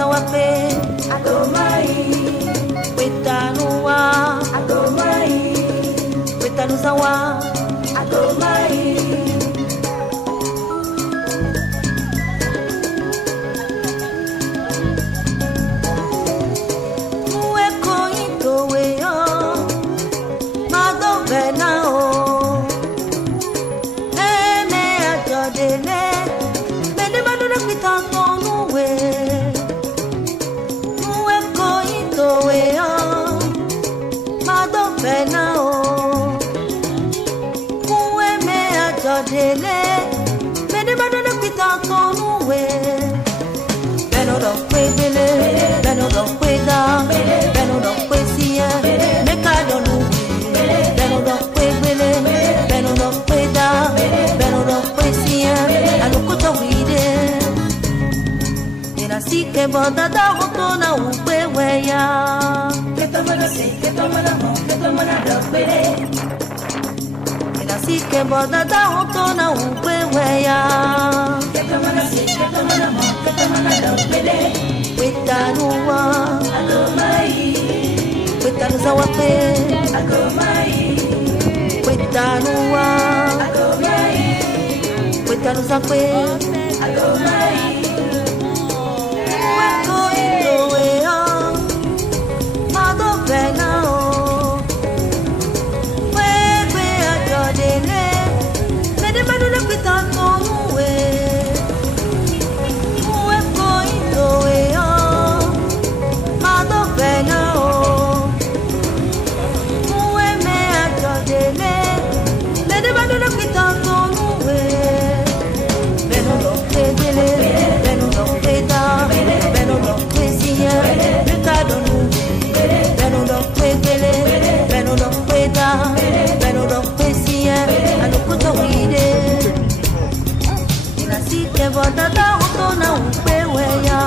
zawape adomai wetanua adomai wetanuzawa adomai mueko itoweyo madovenao ene ajodele medemadona pitangonuwe mueko itoweyo madovenao mueme ajodele medemadona pitangonuwe beno do kwebele beno do kweda beno do kwesia mekadonu beno do kwebele beno do kweda beno do kwesia alukuto wide ina sike boda da hotona upeweya ketomana se ketomana mo ketomana do kwede ina sike boda da hotona upeweya ketomana se ketomana mo ketomana do kwede wetanua adomai wetanuzawape adomai wetanua adomai wetanuzape adomai weko itoweyo madovenao wegbe ajodele medemaduna pitangonuwe weko itoweyo madovenao mueme ajodele medemaduna pitangonuwe beno do kwedele beno do kweda beno do kwesia mekadonu beno do kwedele beno do kweda beno do kwesia alukuto wide inasike bodada utona upeweya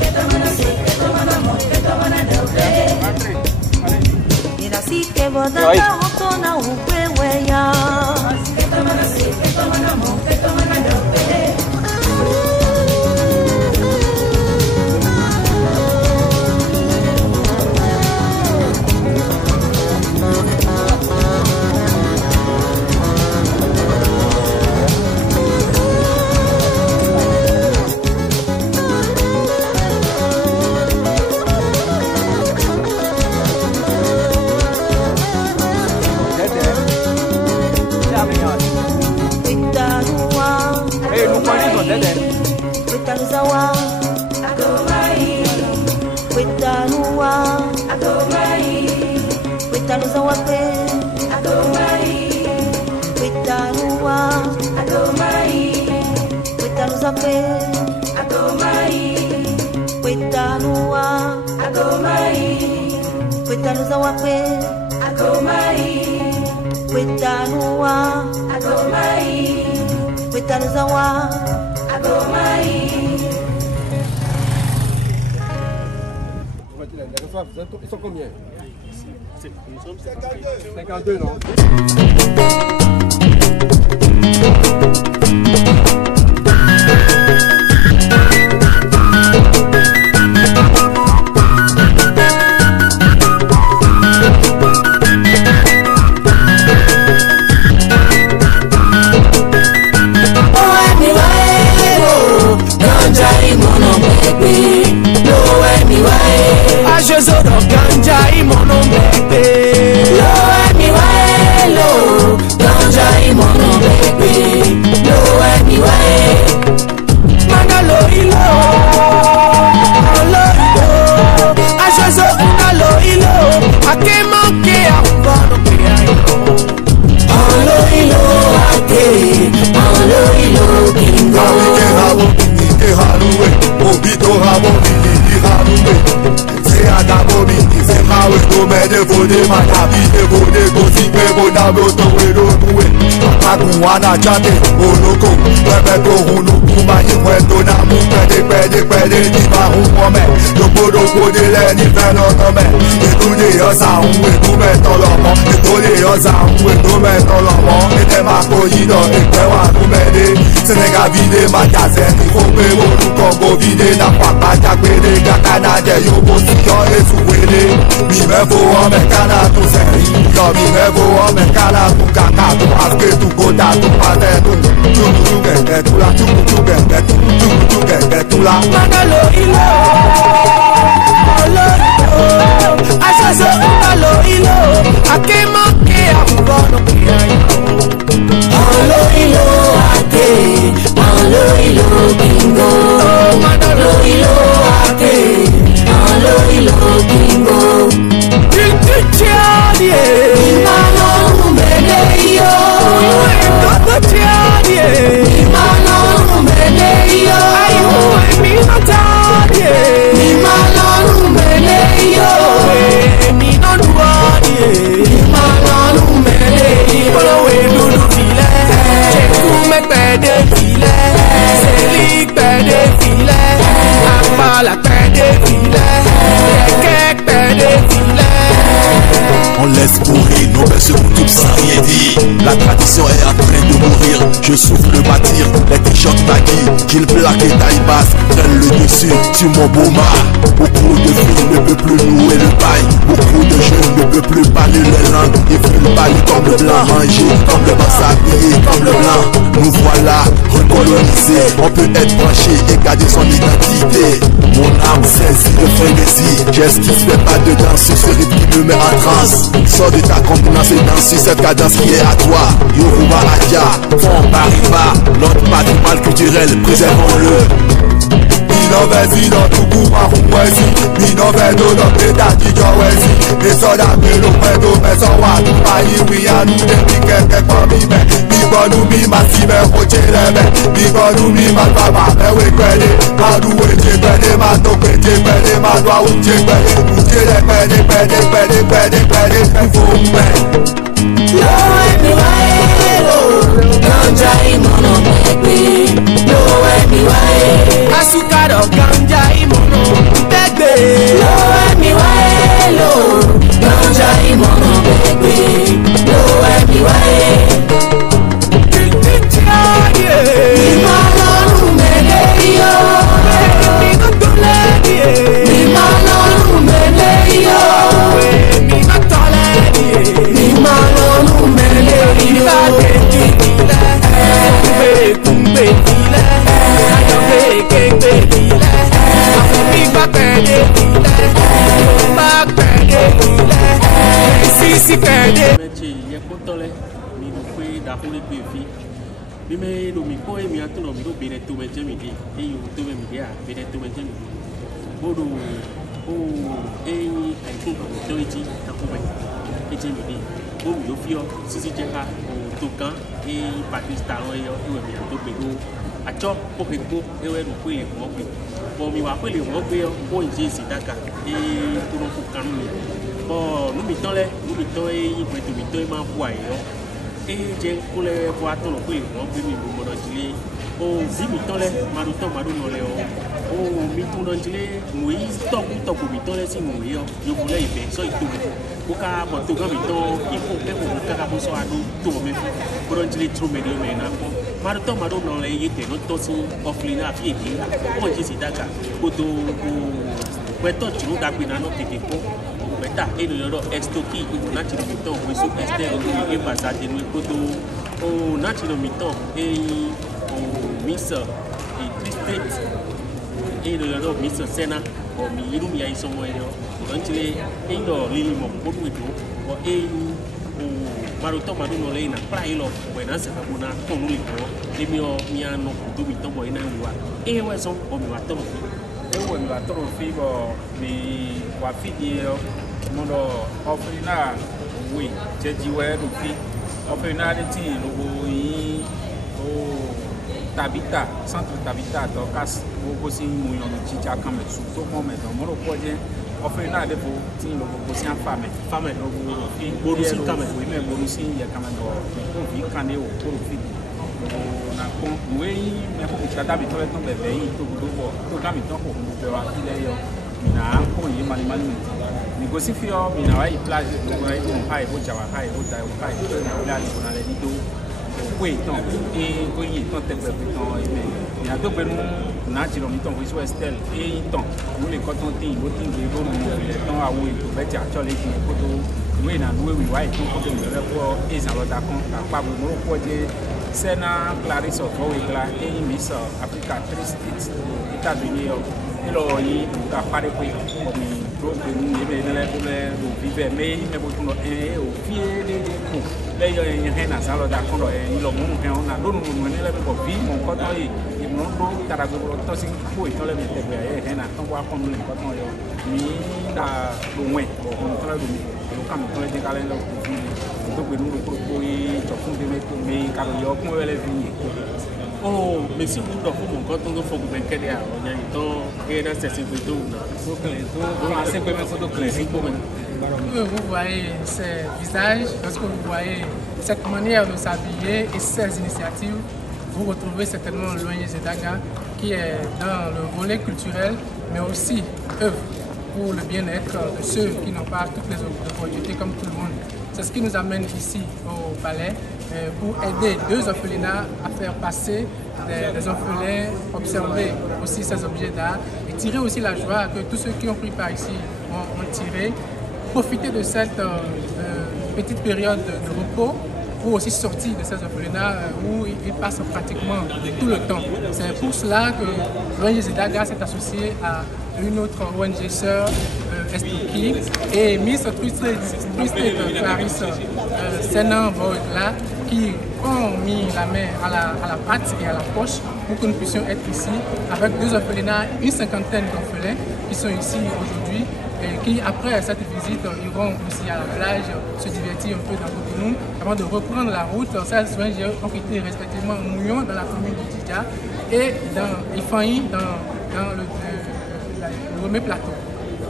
ketomana se ketomana mo ketomana doble inasike bodada utona upeweya ketomana se ketomana mo ketomana doble wetanuzawa adomai wetanua adomai wetanuzawape adomai wetanua adomai wetanuzape adomai wetanua adomai wetanuzawape adomai wetanua adomai wetanuzawa adomai. Ils sont combien? Nous sommes 52, non? Ganja imono bebe, lo emi wae, ganja imono bebe, lo emi wae, mana lo ilo, ajozo una lo ilo, ake manke a ubono pe ayo, lo ilo ake, lo ilo kingo. Ike haruwe, obito haruwe. Adamobi, Zemawe, Gomede, Vode, Matabi, Vode, Gosi, Bebo, Nabo, Towe, Rowe, Aguana Jate, Oloko, Rebecca Hunu, Kumayi, Wendona, Pede, Diva, Humome, Lobodo, Podele, Niveno, Tome, Etude, Yosa, Etume, Tolomo, Etole, Yosa, Etume, Tolomo, Etemako, Yido, Etewa, Kumede, Senegal Vide, Magasin, Kobe, Kombo Vide, Napapa, Jakede, Gatana, Yobo, Sio, Esuwede, Mimevo, Omekana, Tuseri, Yomimevo, Omekana, Tukaka, Tuaske, Tukota, Tupate, Tula, Magalo ilo, olo ilo, asaso olo ilo, akema ke ahubono kiayo. Olo ilo ake, olo ilo bingo, magalo ilo ake, olo ilo bingo. Tiadie, imano umele yo, tiadie, imano umele yo. On laisse mourir nos belles secondes sans rien dire. La tradition est en train de mourir. Je souffle le bâtir, les t-shirts baggy, qu'il plaque et taille basse, prennent le dessus sur mon bouma. Beaucoup de filles ne peuvent plus nouer le bail. Beaucoup de jeunes ne peuvent plus parler les langues. Ils veulent parler comme le blanc, manger comme le blanc, s'habiller comme le blanc. Nous voilà recolonisés. On peut être branché et garder son identité. Mon âme saisit de frénésie. J'esquisse fais pas de danse sur ce rythme qui me met en transe. Sors de ta contenance et danse sur cette cadence qui est à toi. Yoruba Adia, Fon Bariba, notre patrimoine culturel, préservons-le. Minovezi no tuku mahumwezi, Minovedo no petati jowezi. Esoda pelo pedo meso watu mayiwi anu demi keke kwa mime. Bigonu mi masime hochereme, bigonu mi mataba mewe kwele. Madu weche kwele, mato kweche kwele, madwa uche kwele. Uchele kwele, ufume. Lowe mi waelo, ganja imono megbe. Lowe mi waelo, Asukaro ganja imono tegbe. lowe mi waelo, ganja imono megbe. Lowe mi waelo, Tiadie, imano numele yo, minotoledi, imano numele yo, minotoledi, imano numele yo. Métier, il y a pas de temps là, mais nous pouvons d'abord les bénéfices. Mais nous ne pouvons pas tout nous bénéficier tout le temps midi et nous tout le midi à bénéficier tout le temps midi. Bon et un coup de ici dans le et j'ai midi. Bon nous fions si c'est déjà au tout camp et Pakistan et nous bien tout bégo. À toi pour que vous et nous pouvons les voir. Bon nous va les voir pour ici c'est d'accord et pour nous pour calmer. Bon, nous mettons les, ils vont être mis dans le foyer. Et j'ai pour les voir tout le pays, on peut me monotiler. Oh, si mettons les, marouton, marouton, oh, mettons dans les, oui, top, mettons les, si nous, je voulais y faire, ça y tout. Pour qu'à mon tour, mettons, il faut que vous faire ça à nous, tout le monde. Pour un gilet trop médium, mais n'a pas. Marouton, marouton, les étés, notre tossing, offline à pied, oh, j'ai si d'accord. Pour tout, pour tu nous d'appeler dans notre équipe. Et le yoro estoki ou national miton ou sous externe et passage de nous koto au national miton et au miss et district et le yoro miss sena au milieu mi ay somo yo donc les et do lili mo ko do o e o maroto madu no le na play lo buena se abuna ko no liko e mi o mi ano do miton boy na wa e we son o mi wa to ewe mi wa to fi bo mi wa fi di mondo ofrina we jeji we do fi ofrina de tin logo yin o tabita centre tabita to kas o ko si mu yo no chicha kan me su to mo me do mo ro ko je orphelinat de pour ti lo bosi en femme lo fi bonusi kame oui mais bonusi ya kama no ko vi kane o ko fi na ko oui mais ko kata bi to le ton bebe yi to kami ton ko mo be wa ile yo na ko yi mali ni go si fi o mi na wa i plage ko ai ko hai ko jawa hai ko dai ko hai ko na la ni ko na le ni do ko ton e ko yi ton te be ton e me ni a to be nu na ti lo mi ton ko so estel e ton mo le ko ton tin mo tin ge go mo le ton awo e to be ti a cho le ti ko to we na we wi wa e to ko to mi le ko e sa lo da kon ta pa mo ko je Sena Clarice of Owigla, Miss Africa 3 States, États-Unis, et là, il y a pas de pays comme nous vivons, mais il au pied des coups. Là, il y a un salon d'accord, il y a un don, on est là pour vivre, mon coton, il me l'a tarabé pour le temps, c'est pour être là, mais il y a un temps qu'on nous les coton, mais il a loin, on a loin, comme on est décalé là pour vivre. Oh, mais si vous avez mon coton, il faut que vous ayez un temps et un certain vous voyez ces visages, lorsque vous voyez cette manière de s'habiller et ces initiatives, vous retrouvez certainement l'ONG Zedaga qui est dans le volet culturel, mais aussi œuvre pour le bien-être de ceux qui n'ont pas toutes les opportunités comme tout le monde. C'est ce qui nous amène ici au palais pour aider deux orphelinats à faire passer des orphelins, observer aussi ces objets d'art et tirer aussi la joie que tous ceux qui ont pris part ici ont tiré. Profiter de cette petite période de repos pour aussi sortir de ces orphelinats où ils passent pratiquement tout le temps. C'est pour cela que l'ONG Zedaga s'est associée à une autre ONG sœur, Estoki, et Miss Twisted Clarice Sena Owigla, qui ont mis la main à la patte et à la poche pour que nous puissions être ici avec deux orphelinats, une cinquantaine d'orphelins qui sont ici aujourd'hui et qui, après cette visite, iront aussi à la plage se divertir un peu dans Cotonou avant de reprendre la route. Ces ONG ont été respectivement Mouillon dans la commune du Tidja et dans Ifanyi dans le Remé Plateau.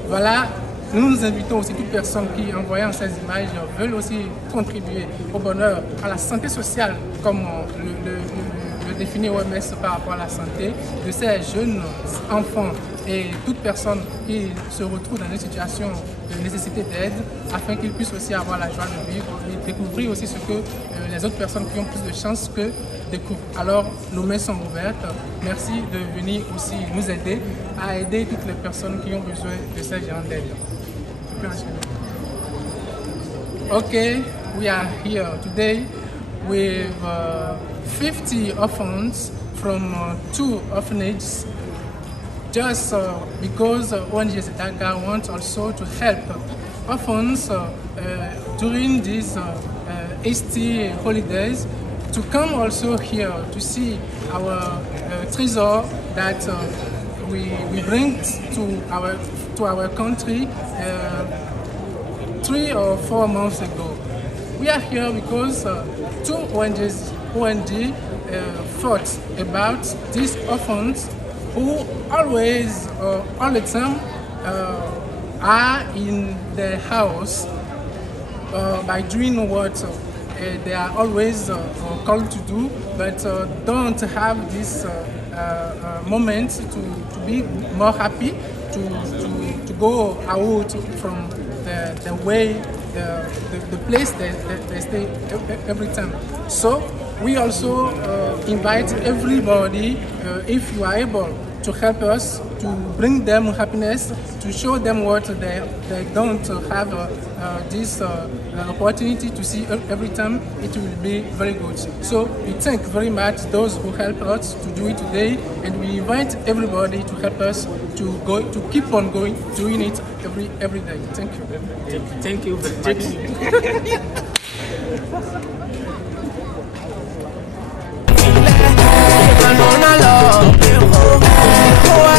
Voilà, nous nous invitons aussi toutes personnes qui, en voyant ces images, veulent aussi contribuer au bonheur, à la santé sociale, comme le définit OMS par rapport à la santé de ces jeunes enfants et toute personne qui se retrouve dans une situation de nécessité d'aide, afin qu'ils puissent aussi avoir la joie de vivre et découvrir aussi ce que les autres personnes qui ont plus de chance que découvrent. Alors, nos mains sont ouvertes. Merci de venir aussi nous aider à aider toutes les personnes qui ont besoin de ces gens d'aide. Okay, we are here today with 50 orphans from 2 orphanages. Just because ONG Zedaga wants also to help orphans during these Easter holidays to come also here to see our treasure that we bring to our country 3 or 4 months ago. We are here because 2 ONGs thought about these orphans who always, all the time, are in the house by doing what they are always called to do, but don't have this moment to be more happy, to go out from the way, the place they stay every time. So we also invite everybody, if you are able, to help us to bring them happiness, to show them what they don't have this opportunity to see every time. It will be very good. So we thank very much those who help us to do it today, and we invite everybody to help us to keep on doing it every day. Thank you. Thank you very much. I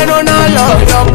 don't love your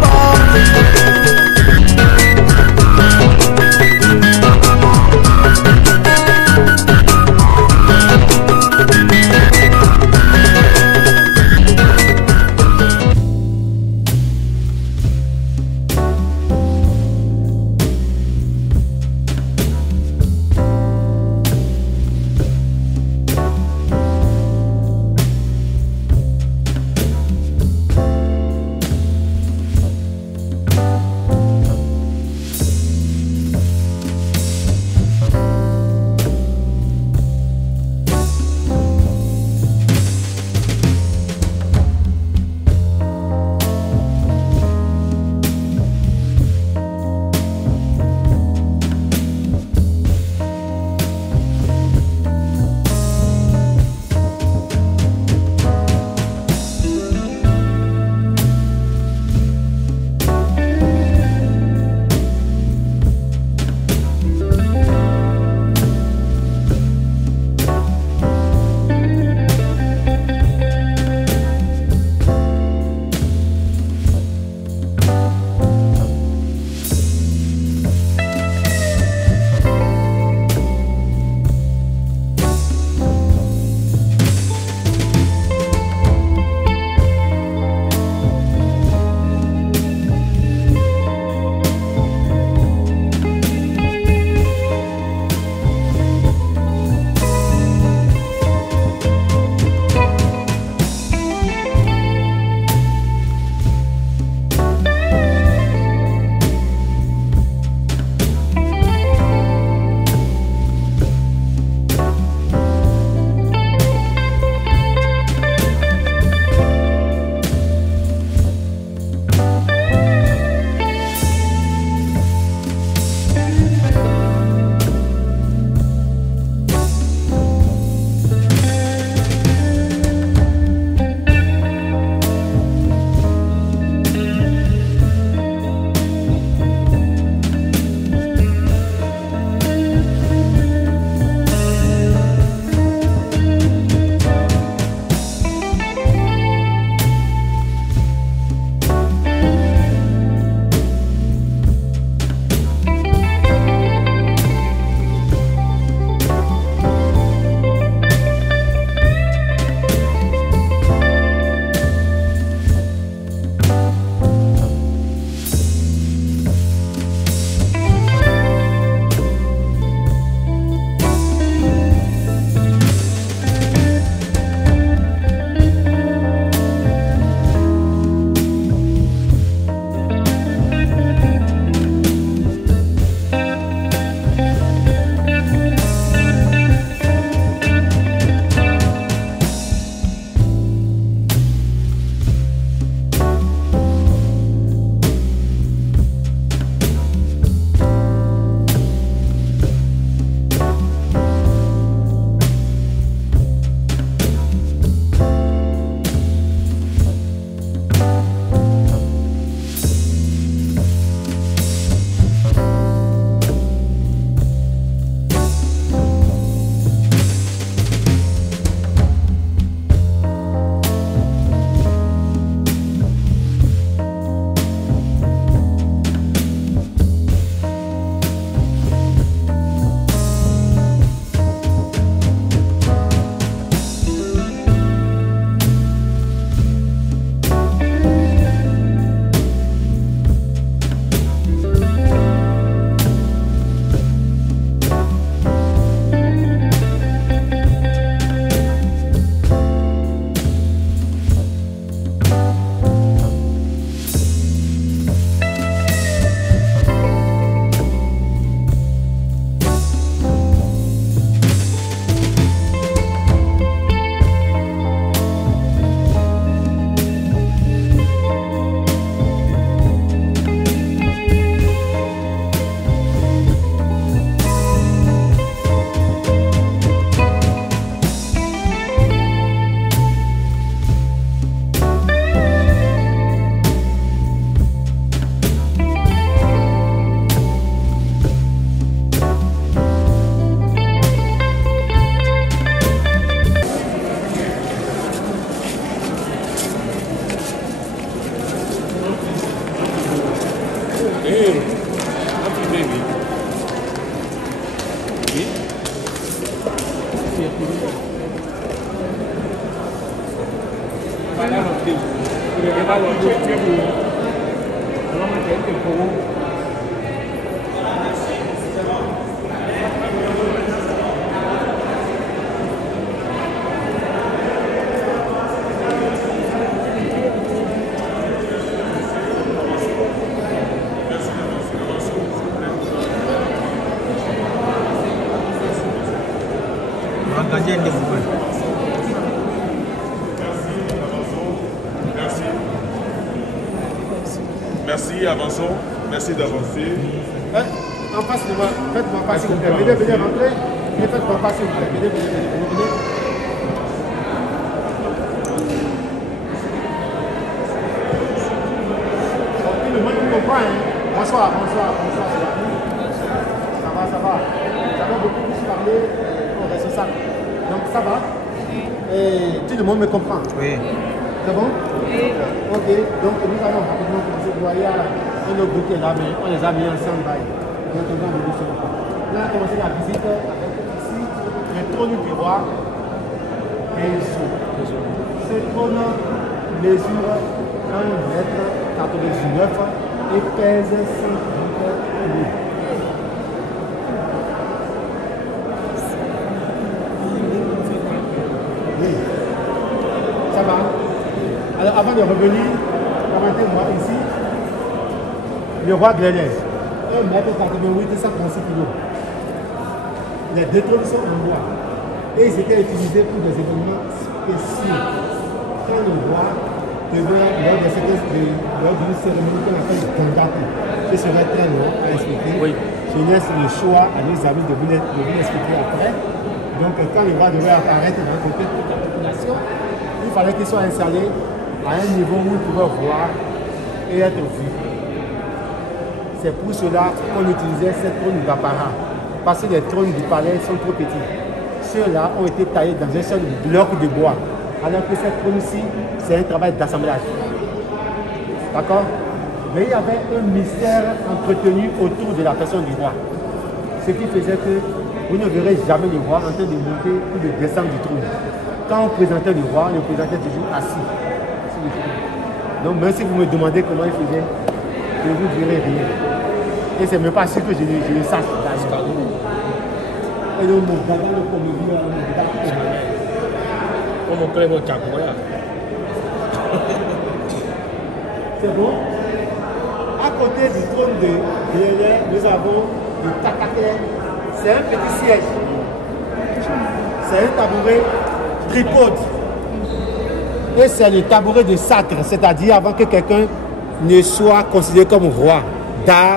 Merci, avançons. Merci d'avancer. En face de moi, faites-moi passer, s'il vous plaît. Venez rentrer. Faites-moi passer, s'il vous plaît. Venez. Tout le monde comprend, hein. Bonsoir. Ça va. J'avais beaucoup plus parlé au responsable. Donc ça va. Et tout le monde me comprend. Oui. C'est bon? Oui. Ok, donc nous allons rapidement commencer. Vous voyez, un autre groupe qui est là, mais on les a mis ensemble. Là, on a commencé la visite avec ici le trône du roi et il s'ouvre. Ce trône mesure 1,99 m et pèse 5 litres. Oui. Ça va? Alors avant de revenir, permettez-moi ici, le roi Glénès, 1,88 m et 136 kg. Les deux trônes sont en bois et ils étaient utilisés pour des événements spéciaux. Quand le roi devait, lors d'une cérémonie qu'on appelle Gandati, ce serait très long à expliquer. Oui. Je laisse le choix à mes amis de vous l'expliquer après. Donc quand le roi devait apparaître dans toute la population, il fallait qu'il soit installé à un niveau où il pouvait voir et être vu. C'est pour cela qu'on utilisait ces trônes d'apparat. Parce que les trônes du palais sont trop petits. Ceux-là ont été taillés dans un seul bloc de bois. Alors que ces trônes-ci, c'est un travail d'assemblage. D'accord? Mais il y avait un mystère entretenu autour de la personne du roi. Ce qui faisait que vous ne verrez jamais le roi en train de monter ou de descendre du trône. Quand on présentait le roi, on le présentait toujours assis. Donc même si vous me demandez comment il faisait, je ne vous dirai rien. Et c'est même pas sûr que je le sache. Et donc mon gars, le comédien, mon collègue, c'est bon? À côté du trône de Glénès, nous avons le tataker. C'est un petit siège. C'est un tabouret tripode. Et c'est le tabouret de sacre, c'est-à-dire avant que quelqu'un ne soit considéré comme roi,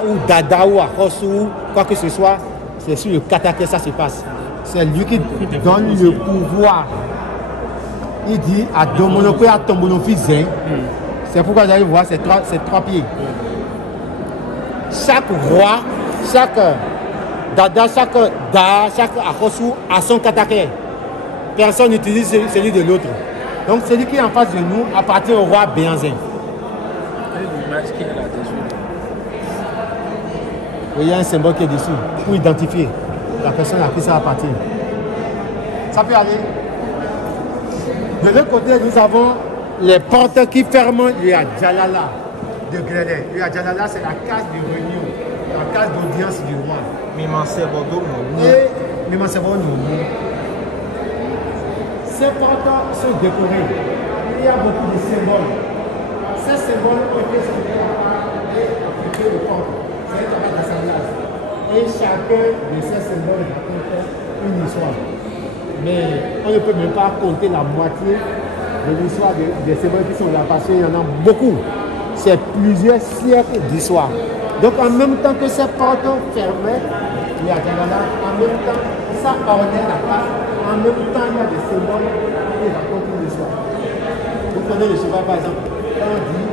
ou dada ou akos ou quoi que ce soit, c'est sur le tataker ça se passe. C'est lui qui donne le pouvoir. Il dit à Domonopo et à Tombonofi. C'est pourquoi vous allez voir ces trois pieds. Chaque roi, chaque dada, chaque akosou a son tataker. Personne n'utilise celui de l'autre. Donc celui qui est en face de nous appartient au roi Béanzin. Il y a un symbole qui est dessus pour identifier la personne à qui ça appartient. Ça peut aller. De l'autre côté, nous avons les portes qui ferment le Djalala de Glénès. Le Djalala, c'est la case de réunion, la case d'audience du roi. Et ces portes sont décorées. Il y a beaucoup de symboles. Ces symboles ont été sculptés à part et appliqués aux portes. C'est un travail d'assemblage. Et chacun de ces symboles raconte une histoire. Mais on ne peut même pas compter la moitié de l'histoire des symboles qui sont là parce qu'il y en a beaucoup. C'est plusieurs siècles d'histoire. Donc en même temps que ces portes fermaient, il y a en même temps, ça ornait la place. En même temps, il y a des symboles qui racontent une histoire. Vous prenez le cheval par exemple. Quand on dit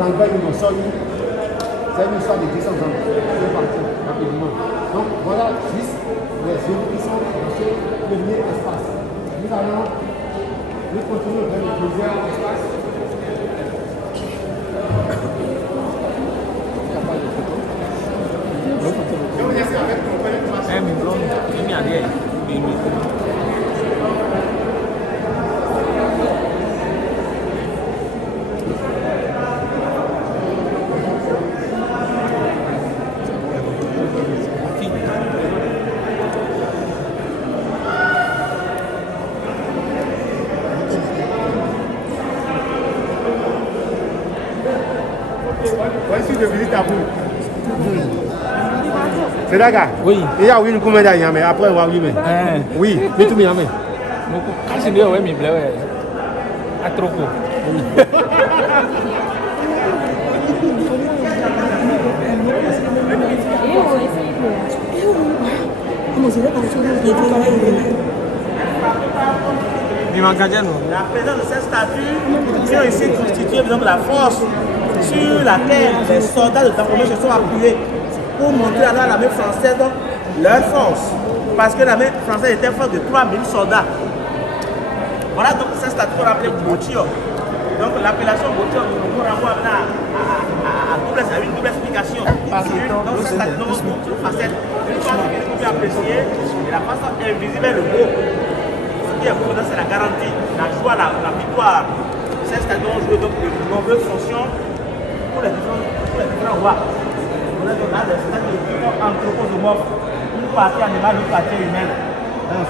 dans le bain de nos sols, c'est une histoire de 200 ans. C'est parti rapidement. Donc voilà juste les zones qui sont dans ce premier espace. Nous allons continuer vers le deuxième espace. Je vous laisse avec mon collègue. C'est d'accord. Oui. Il y a une combien d'années, mais après on va oui. Oui, mais tout bien. Quand je dis ouais, mais bleu, à trop court. La présence de ces statues qui ont ici constitué la force sur laquelle les soldats de Dahomey se sont appuyés pour montrer à l'armée française leur force. Parce que l'armée française était forte de 3000 soldats. Voilà donc ces statues qu'on appelait Boutio. Donc l'appellation Boutio nous renvoie à une double explication. Donc ces statues ont une facette. Une fois qu'on peut apprécier, et la face invisible est le beau. Ce qui est beau, c'est la garantie, la joie, la victoire. Ces statues ont joué donc de nombreuses fonctions pour les différents rois. On a des statues anthropomorphes, une partie animale, une partie humaine.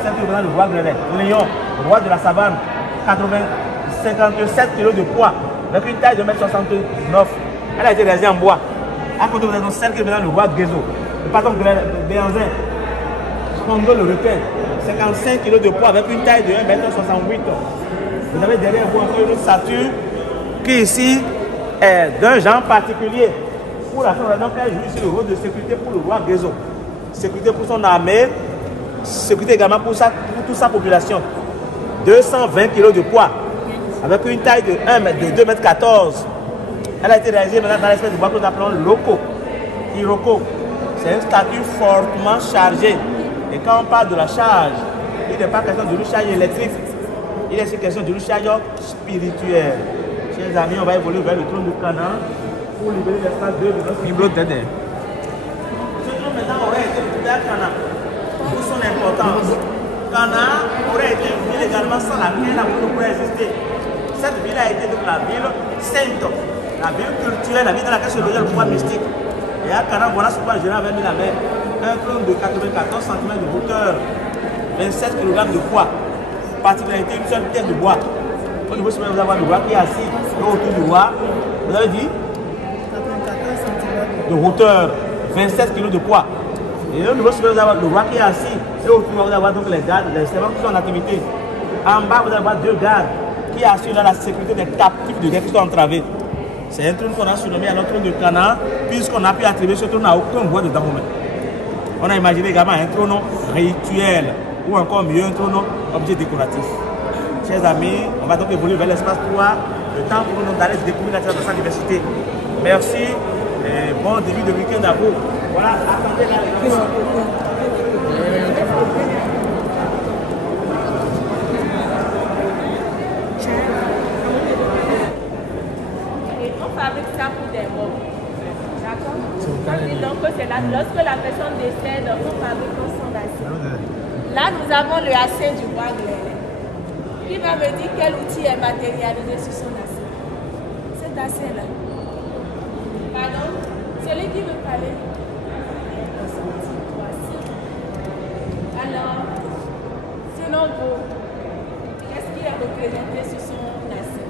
C'est le roi Grenet, le lion, le roi de la savane, 57 kg de poids, avec une taille de 1m69. Elle a été réalisée en bois. À côté de nous, celle qui est maintenant le roi Gézo, le patron Béanzin, Congo le requin, 55 kg de poids avec une taille de 1m68. Vous avez derrière vous encore une statue qui ici est d'un genre particulier. Pour la raison qu'elle joue ici le rôle de sécurité pour le roi Gézo. Sécurité pour son armée, sécurité également pour toute sa population. 220 kg de poids, avec une taille de 2m14. Elle a été réalisée maintenant dans l'espèce de bois que nous appelons Loco, Iroko. C'est une statue fortement chargée. Et quand on parle de la charge, il n'est pas question d'une charge électrique, il est question d'une charge spirituelle. Chers amis, on va évoluer vers le trône du Canaan pour libérer l'espace de notre niveau d'aider. Ce trône maintenant aurait été le à Canaan. Pour son importance. Canaan aurait été une ville également sans laquelle la ville pourrait exister. Cette ville a été donc la ville sainte, la ville culturelle, la ville dans laquelle se logeait le pouvoir mystique. Et à Canaan, voilà ce que le général avait mis la main. Un trône de 94 cm de hauteur, 27 kg de poids. Particularité, une seule pièce de bois. Au niveau supérieur, vous avez le roi qui est assis. Et autour du roi, vous avez dit 94 cm de hauteur, 27 kg de poids. Et au niveau supérieur, vous avez le roi qui est assis. Et autour, vous allez donc les gardes, les servants qui sont en activité. En bas, vous allez deux gardes qui assurent la sécurité des captifs de guerre qui sont entravés. C'est un trône qu'on a surnommé à notre trône de Canaan, puisqu'on a pu attribuer ce trône à aucun roi de Dahomey. On a imaginé également un trône rituel, ou encore mieux, un trône objet décoratif. Chers amis, on va donc évoluer vers l'espace 3, le temps pour nous d'aller découvrir la terre de sa diversité. Merci et bon début de week-end à vous. Voilà, attendez là. On fabrique ça pour des morts. D'accord? Donc, c'est là, lorsque la personne décède, on fabrique un sang d'acier. Là, nous avons le acier du roi Glénat. Qui va me dire quel outil est matérialisé sur son acier? Cet acier-là. Pardon? Celui qui veut parler. Alors, selon vous, qu'est-ce qui est représenté sur son acier?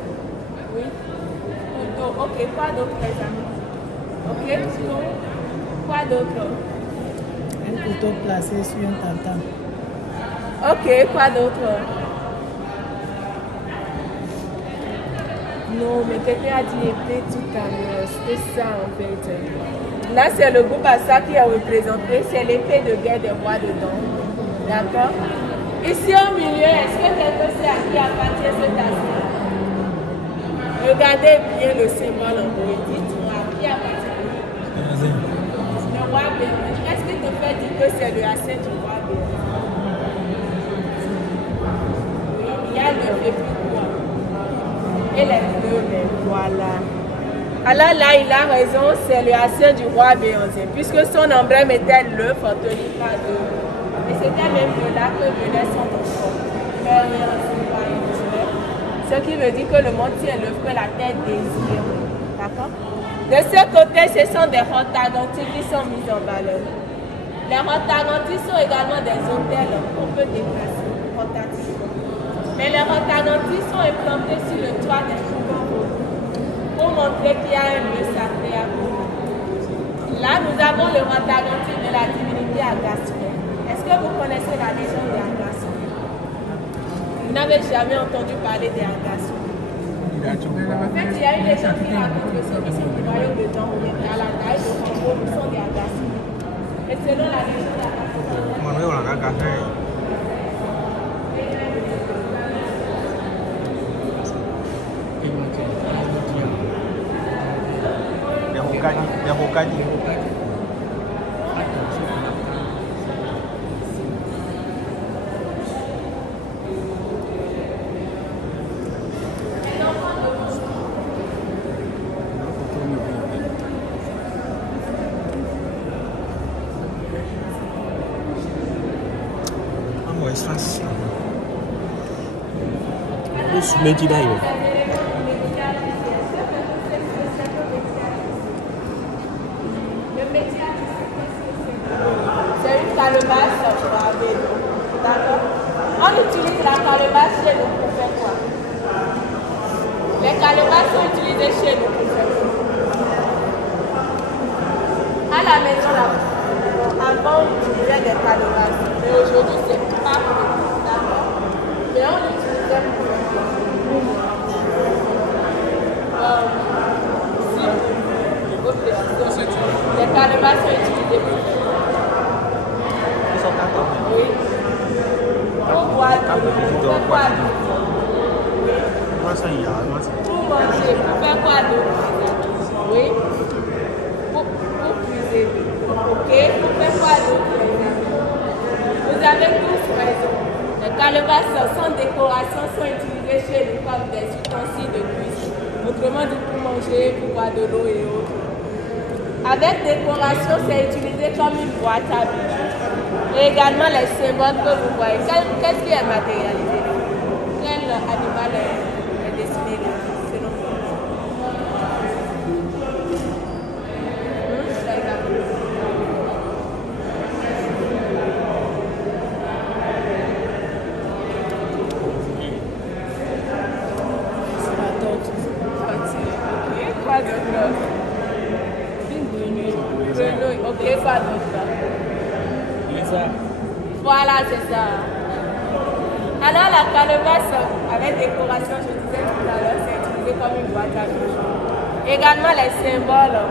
Oui? Ok, quoi d'autre, les amis? Ok, quoi d'autre? Un couteau placé sur un tantan. Ok, quoi d'autre? Non, mais quelqu'un a dit épée tout à l'heure. C'était ça en fait. Là, c'est le groupe Assa qui est représenté. C'est l'épée de guerre des rois dedans. D'accord? Ici au milieu, est-ce que quelqu'un sait à qui appartient ce acier? Regardez bien le symbole en haut. Dites-moi à qui appartient. Le roi Bénin. Qu'est-ce qui te fait dire que c'est le acier du roi Bénin? Oui, il y a le plus quoi. Et les deux, mais voilà. Alors là, il a raison, c'est le acier du roi Béanzin, puisque son emblème était l'œuf fortuni par deux. Et c'était même de là que venait son enfant. Ce qui veut dire que le monde tient l'œuf que la tête désire. D'accord? De ce côté, ce sont des rotagantis qui sont mis en valeur. Les rotagantis sont également des hôtels qu'on peut déplacer rotativement. Mais les rotagantis sont implantés sur le toit des couvents pour montrer qu'il y a un lieu sacré à vous. Là, nous avons le rotaganti de la divinité appelé Agassiou. Est-ce que vous connaissez la légende des Agassiou? Vous n'avez jamais entendu parler des Agassiou? En fait, il y a une légende qui raconte que ceux qui sont du royaume de Dangoué, à la taille de Congo, sont des Agassiou. Et selon la légende c'est une calebasse à vélo. D'accord? On utilise la calebasse chez nous pour faire quoi? Les calebasses sont utilisées chez nous pour faire quoi? À la maison, là, avant, on utilisait des calebasses. Mais aujourd'hui, c'est pas possible. D'accord? Mais on utilisait pour les calebasses sont utilisées pour oui. Pour boire de l'eau. Pour boire de l'eau. Pour manger. Pour faire quoi d'autre? Oui. Pour puiser. Ok. Pour faire quoi d'autre? Vous avez tous raison. Les calebasses sans décoration sont utilisées chez nous comme des ustensiles de cuisine. Autrement dit pour manger, pour boire de l'eau et autres. Avec décoration, c'est utilisé comme une boîte à bijoux. Et également les symboles que vous voyez. Qu'est-ce qui est matérialisé? Quel animal est dessiné là, selon vous? Ok, pas d'autre. Voilà, c'est ça. Alors la calebasse avec décoration, je disais tout à l'heure, c'est utilisé comme une boîte à bijoux. Également les symboles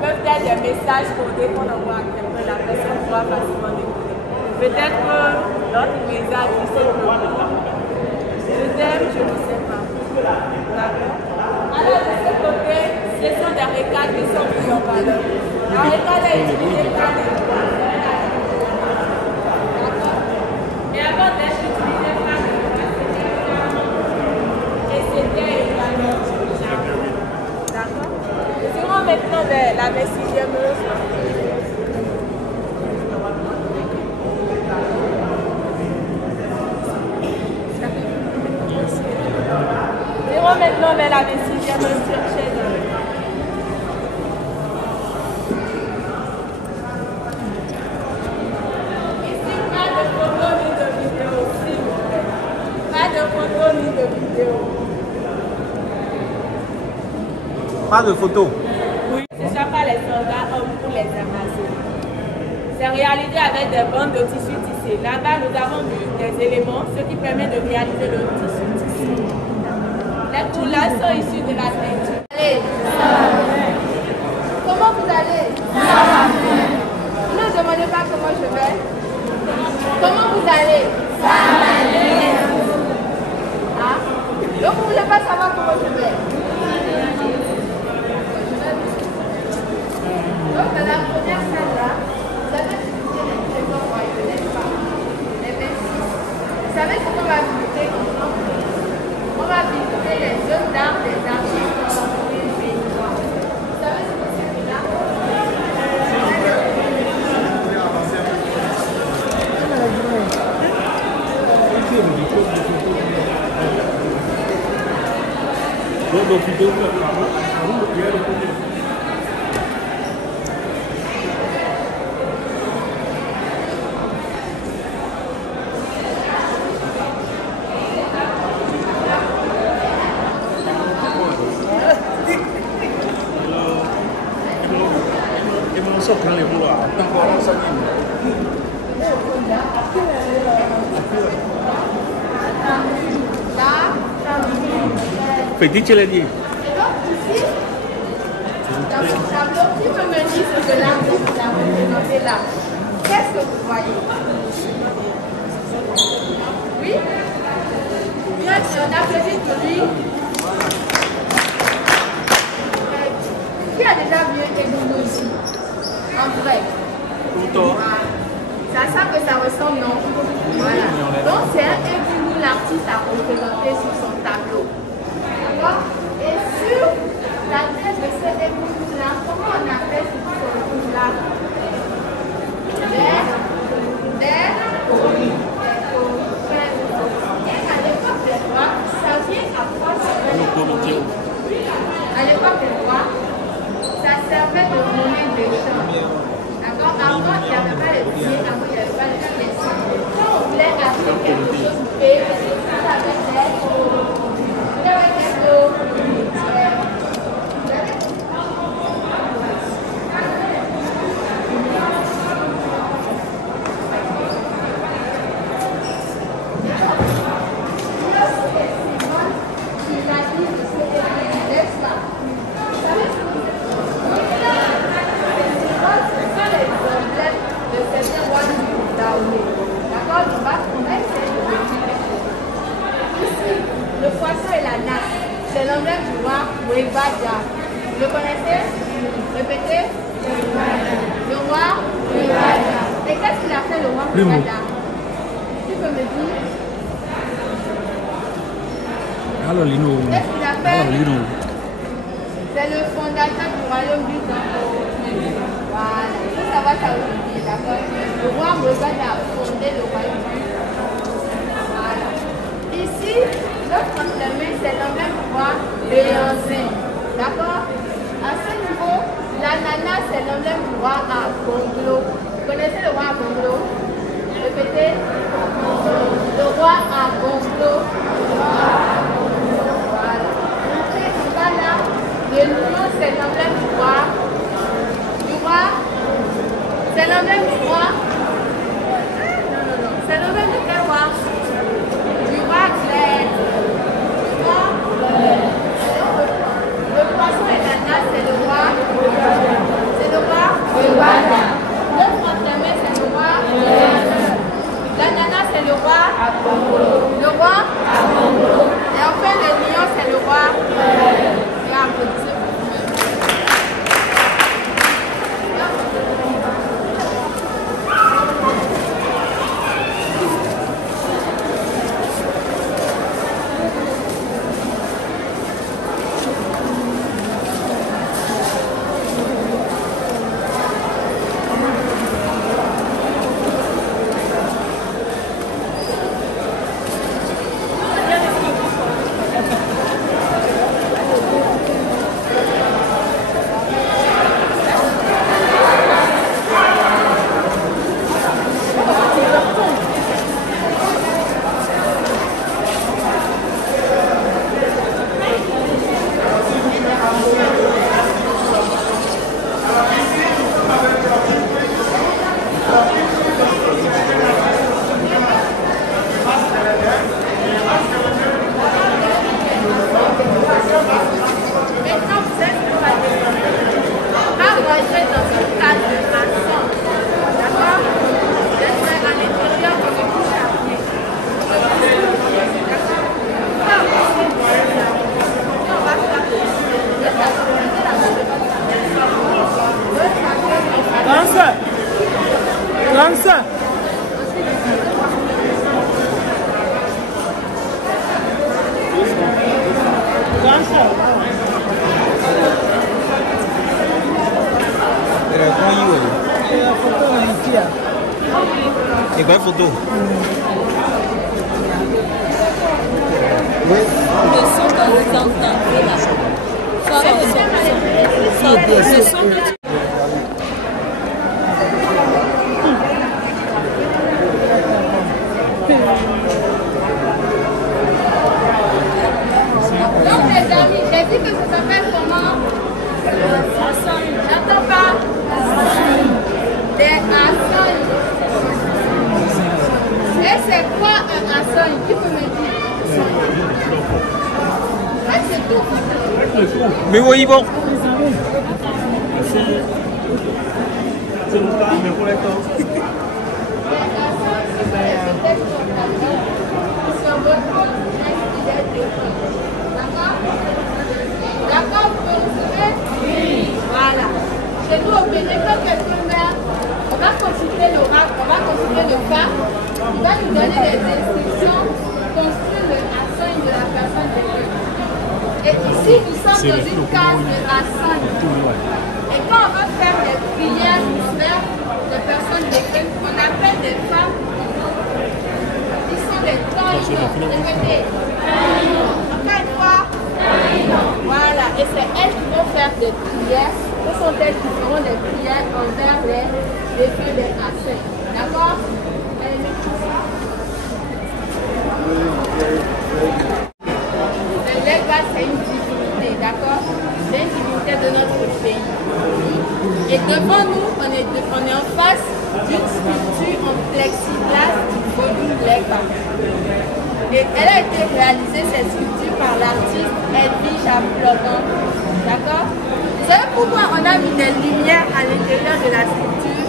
peuvent être des messages codés qu'on envoie à quelqu'un, la personne pourra facilement décoder. Peut-être que notre message, je sais pas. Je t'aime, je ne sais pas. D'accord. Alors de ce côté, ce sont des récades qui sont mises en valeur. La récade est utilisée par les droits. Et avant d'être utilisé par les droits, et c'était également. D'accord. Nous irons maintenant vers la 26e leçon. Nous irons maintenant vers la 26e leçon chez nous. Pas de photo. Oui. Ce ne sont pas les soldats hommes pour les Amazones. C'est réalisé avec des bandes de tissu tissé. Là-bas, nous avons vu des éléments, ce qui permet de réaliser le tissu tissé. Les couleurs sont issues de la peinture. Allez, ça va bien. Comment vous allez? Ça va bien. Vous ne demandez pas comment je vais? Comment vous allez? Ça va bien. Ah, donc vous ne voulez pas savoir comment je vais? Donc, dans la première salle-là, vous avez visité les trésors royaux, n'est-ce pas? Les 26. Vous savez ce qu'on va visiter? On va visiter les œuvres d'art des artistes dans les pays noirs. Vous savez ce que c'est que là? Só que ela levou a Petit challenge. Dans ce tableau, qui peut me dire ce que l'artiste a représenté là? Qu'est-ce que vous voyez? Oui? Bien, on applaudit pour lui. Qui a déjà vu Egungun ici? En vrai? C'est à ça que ça ressemble, non? Voilà. Donc c'est un Egungun l'artiste a représenté sur son tableau. D'accord? Et sur la tête de ce Egungun-là, comment on appelle ce Egungun-là? À l'époque des rois, ça vient à quoi ça? À l'époque des rois, ça servait de monnaie d'échange. D'accord? Avant, il n'y avait pas les billets, avant, il n'y avait pas les pièces. Quand on voulait acheter quelque chose, on payait avec des euros. Le poisson et la nasse, c'est l'emblème du roi Wevada. Vous le connaissez? Répétez. Le roi Wevada. Et qu'est-ce qu'il a fait le roi Wevada? Tu peux me dire? Qu'est-ce qu'il a fait? C'est le fondateur du royaume du Congo. Voilà. Il faut savoir ça aujourd'hui, d'accord? Le roi Wevada a fondé le royaume du Congo. Voilà. Ici, l'autre emblème, c'est l'emblème du roi Béanzin. D'accord? À ce niveau, l'ananas, c'est l'emblème du roi Agonglo. Vous connaissez le roi Agonglo? Répétez. Le roi Agonglo. Voilà. Montrez en bas là. Le lion, c'est l'emblème du roi. C'est l'emblème du roi. Non. C'est l'emblème de quel roi? Du roi Claire. Le poisson et l'ananas, c'est le roi. C'est le roi. Le troisième, c'est le roi. L'ananas, c'est le roi. Le roi. Et enfin, le lion, c'est le roi. Et applaudissez pour vous-même. Et quoi photo? Le son que vous entendez là, le son que tu... Donc les amis, j'ai dit que ça s'appelle comment? J'entends pas. Des assans. c'est quoi un assogne? Qui peut me dire? Ah, c'est tout. Mais oui, bon. C'est le cas, mais pour les temps. D'accord, vous me suivez? Oui. Voilà. Chez nous au Bénin, quand quelqu'un meurt, on va consulter l'oracle, on va consulter le pape, il va nous donner des instructions pour construire le assogne de la personne décédée. Et ici, nous sommes dans une case de assogne. Et quand on veut faire des prières pour des personnes décédées, on appelle des femmes qui sont des toiles. Répétez. Encore une fois. Voilà, et c'est elles qui vont faire des prières. Ce sont elles qui feront des prières envers les défunts des assassins. D'accord? Le Legba, c'est une divinité, d'accord? C'est une divinité de notre pays. Et devant nous, on est en face d'une sculpture en plexiglas du Vodou Legba. Et elle a été réalisée, cette sculpture, par l'artiste Edwige Aplogan. D'accord? Vous savez pourquoi on a mis des lumières à l'intérieur de la sculpture?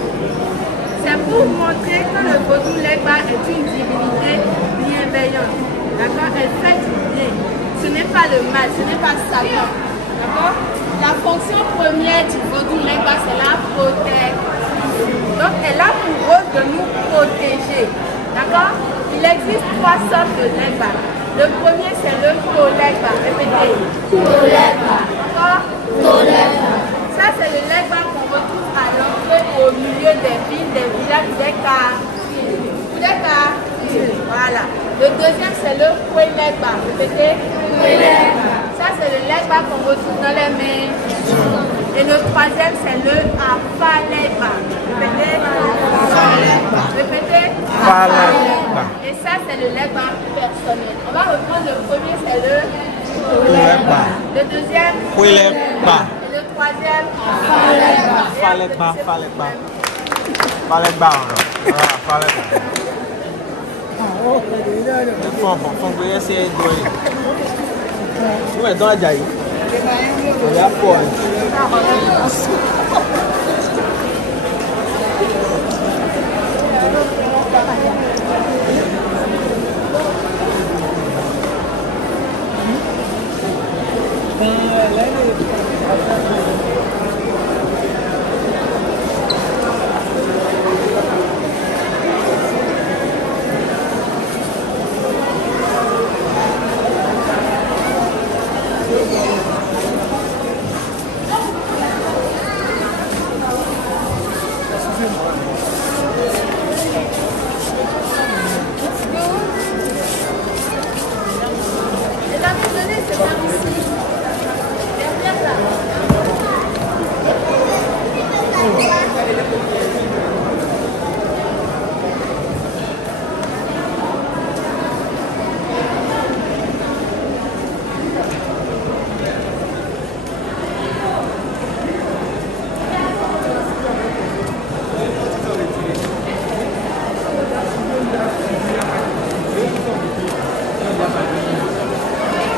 C'est pour montrer que le Vodou Legba est une divinité bienveillante. D'accord? Elle fait du bien. Ce n'est pas le mal, ce n'est pas Satan. D'accord? La fonction première du Vodou Legba, c'est la protection. Donc elle a pour rôle de nous protéger. D'accord? Il existe 3 sortes de Legba. Le premier, c'est le Tolegba. Répétez. Tolegba. D'accord? Tolegba. Ça, c'est le Legba qu'on retrouve à l'entrée au milieu des villes, des villages, des quartiers. Des quartiers. Voilà. Le deuxième, c'est le Kwelegba. Répétez. Kwelegba. Ça, c'est le Legba qu'on retrouve dans les maisons. Et le troisième, c'est le Afalegba. Répétez. Afalegba. Répétez. Afalegba. Et ça, c'est le Legba personnel. On va reprendre le premier, c'est le Legba. Le deuxième, Legba. Et le troisième, Afalegba. Afalegba, Afalegba. Afalegba. Voilà, Afalegba. Faut que vous essayiez de jouer. Nous, on est dans la jaille. On est à fond.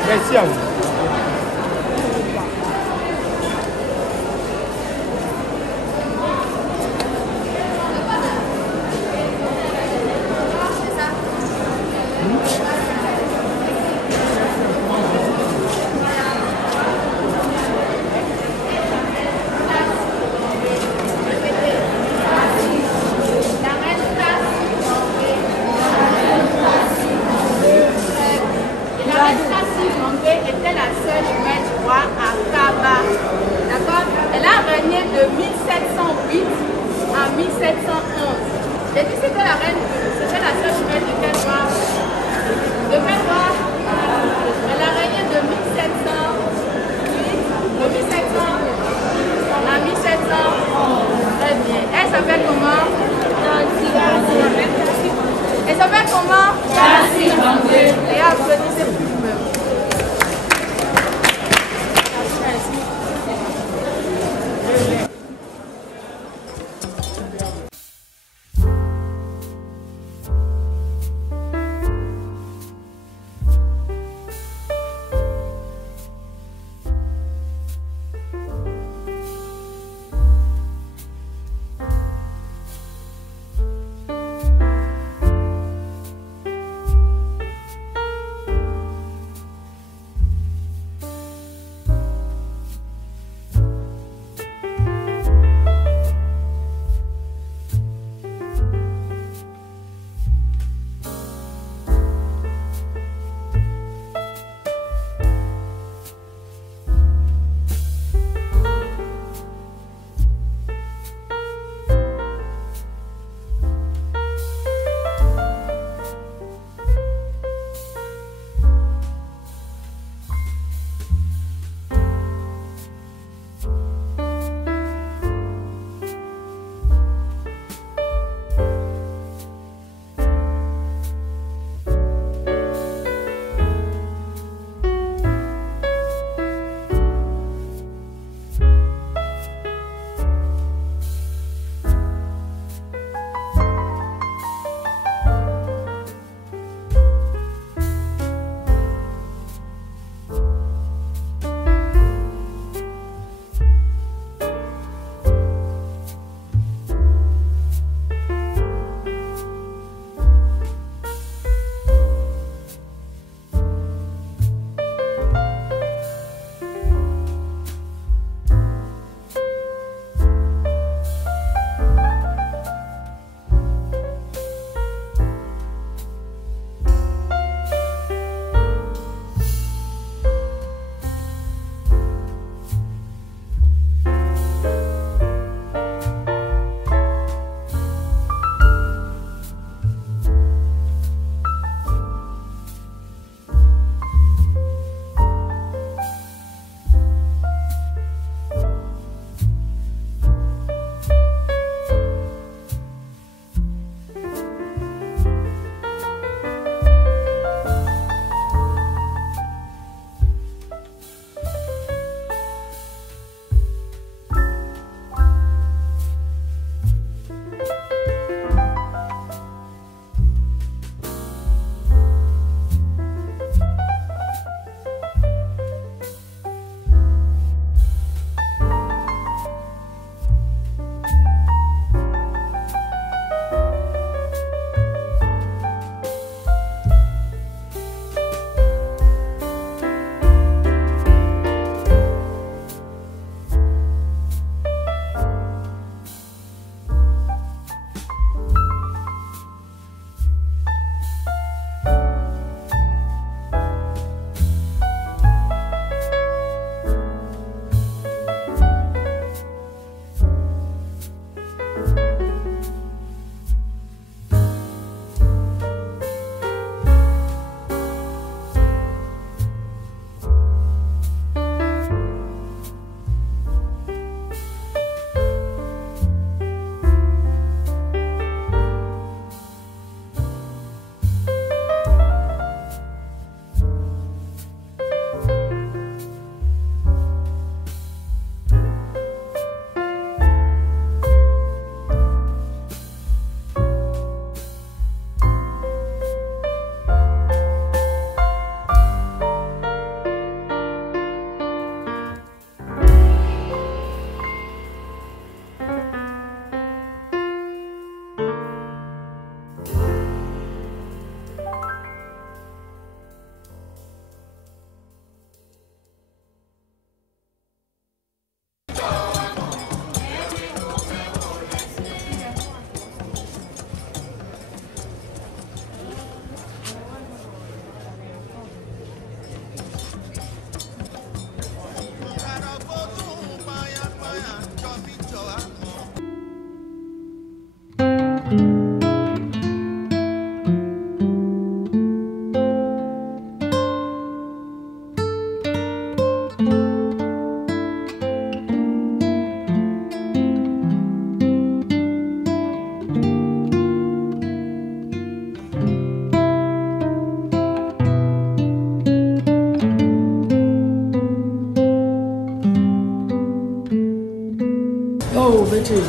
Merci à vous. Était la seule maître roi à Kaba. D'accord? Elle a régné de 1708 à 1711. J'ai dit c'était la reine, c'était la seule maître de quel roi? De quel roi? Elle a régné de 1708 à 1711. Très bien. Elle s'appelle comment? Elle s'appelle comment? Et applaudissez pour vous-même.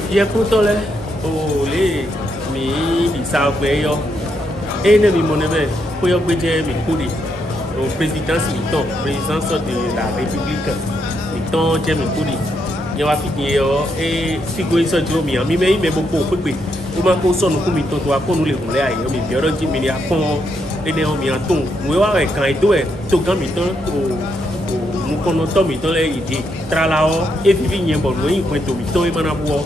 il y a pourtant là, oh les, mais il savent bien. Et ne me monnaie, pour y avoir des coups au présidence présidence de la République, Milton James Koudi. Il y a fini et figure ça du mi, mais beaucoup peu. Au moins qu'on sonne comme Milton doit qu'on nous les roulait à mais bien on dit mais il y a con et ne on mi en ton. Nous avec quand il doit tout quand Milton nous connaissons Milton les idées. Tralao et vivre bon nous point to Milton et manabou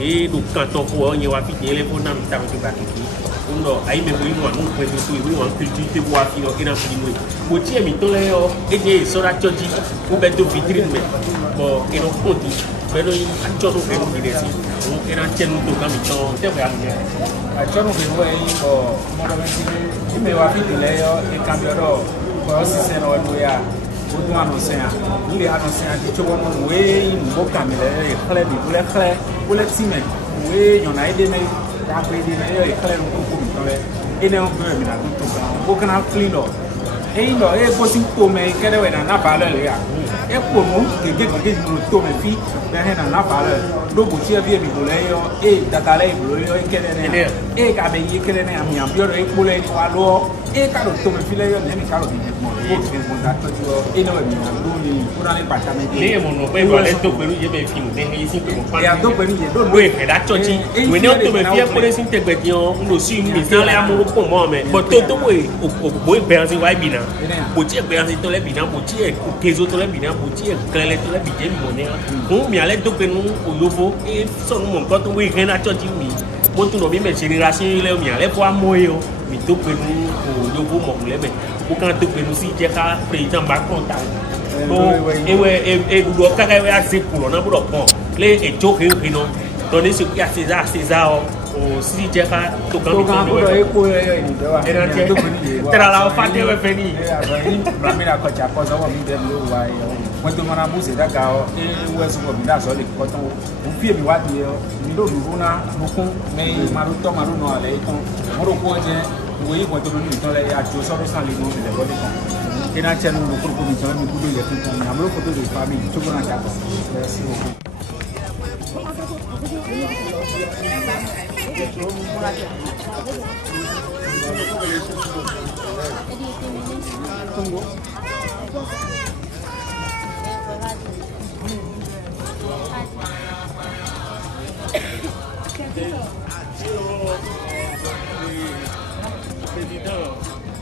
et donc quand on voit il y a fini les bonnes amis de Bakiki. No, aí mesmo eu não conheço isso, eu não acredito que vou aqui no Pinoi. O dia me tô lá, e de sora choji, o beto vitrine me, bo e não conti, pero a chodo que não direisi, o era cheno do caminho, te vai ali. A chodo que vai bo, moramente, e me vai vir lá e cambiará, bo se se não é ya, o do ano sem a, ele ano sem a que chodo no way, bo camila, e clé de bule time, we yon aí de me après des meilleurs éclairs pour le et non peu mais là tout aucun clean là et non et possible tout mais qu'elle est dans la valeur là et pour nous que nous tout mais fi ben dans la valeur donc vous avez bien vous là et data là vous là et qu'elle est et qu'à payer qu'elle est à mi ambiance et pour les alors et quand tout mais fi là même quand et non mais nous pour aller pas jamais les mon pas aller tout pelu je vais film mais ici que on parle tout pelu je donne oui la chochi we ne to me fie pour les intégration nous si mais ça les amour pour moi mais tout oui au boy penser vai bina potie penser to les bina potie kezo to les bina potie clé to les bidé monnaie on mi aller tout pelu au yovo et son mon quand oui rien la chochi mi bon tout no mi me génération les mi aller pour moyo mi tout pelu au yovo mon les mais quand tout pelu si j'ai ka président Macron ta et vous doit carrément assez pour l'on a pour les et joke et non donner ce qui a César aussi j'ai pas tout quand la fin de fini la mera cocha cosa va mi dem lo wa quando mana buse da ga e weso ko mi da so le ko ton o fi mi wa di mi do du na no kun me maru to maru no ale ton mo ro ko je wo yi ko to ni ton le ya jo so ro san le no le bo le kon et na channel no ko mi so mi ku do le ton na mo ko to de famille to ko na ka merci beaucoup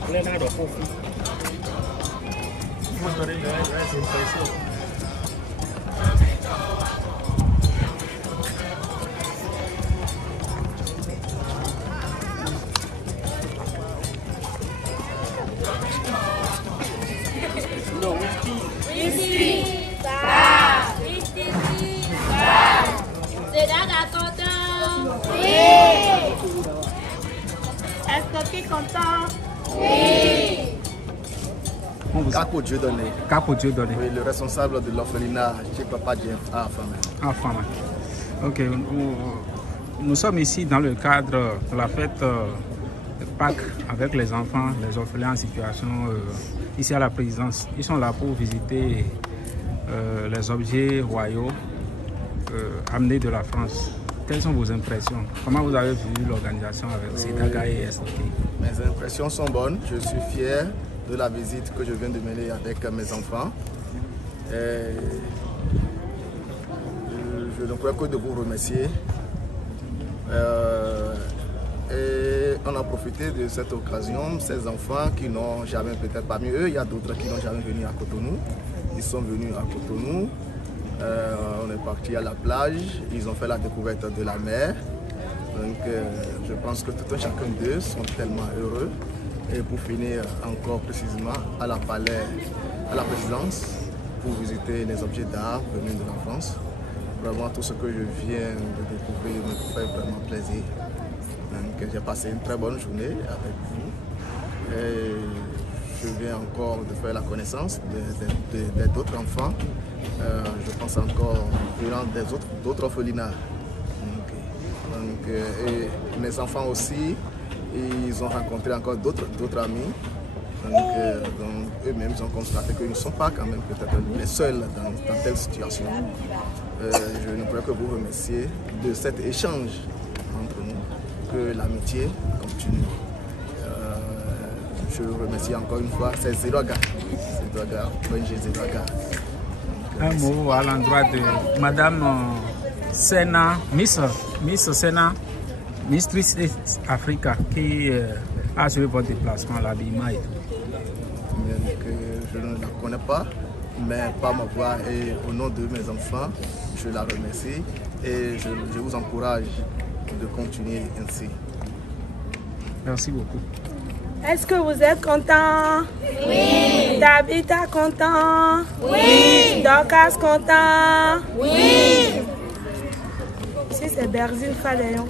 Leonardo Kofi. Grazie, Capo Dieudonné. Capo Dieudonné. Oui, le responsable de l'orphelinat chez Papa Dieu à Afama. Ok, nous sommes ici dans le cadre de la fête Pâques avec les enfants, les orphelins en situation ici à la présidence. Ils sont là pour visiter les objets royaux amenés de la France. Quelles sont vos impressions? Comment vous avez vu l'organisation avec Sedaga et STK? Mes impressions sont bonnes. Je suis fier de la visite que je viens de mener avec mes enfants. Je ne peux que de vous remercier. Et on a profité de cette occasion, ces enfants qui n'ont jamais, peut-être parmi eux, il y a d'autres qui n'ont jamais venu à Cotonou. Ils sont venus à Cotonou. On est parti à la plage, ils ont fait la découverte de la mer. Donc je pense que tout un chacun d'eux sont tellement heureux. Et pour finir encore précisément à la présidence, pour visiter les objets d'art venus de la France. Vraiment tout ce que je viens de découvrir me fait vraiment plaisir. Donc j'ai passé une très bonne journée avec vous. Et je viens encore de faire la connaissance d'autres enfants. Je pense encore venant d'autres orphelinats. Et mes enfants aussi, ils ont rencontré encore d'autres amis. Donc eux-mêmes ont constaté qu'ils ne sont pas quand même peut-être les seuls dans telle situation. je ne pourrais que vous remercier de cet échange entre nous, que l'amitié continue. Je remercie encore une fois, c'est Zedoaga, ONG Zedoaga. Un mot à l'endroit de Madame Sena, Miss Sena, Miss East Africa, qui a assuré votre déplacement à l'habillement et tout. Je ne la connais pas, mais par ma voix et au nom de mes enfants, je la remercie et je vous encourage de continuer ainsi. Merci beaucoup. Est-ce que vous êtes content? Oui. Tabitha content? Oui. Dorcas content? Oui. Ici c'est Berzine Faléon,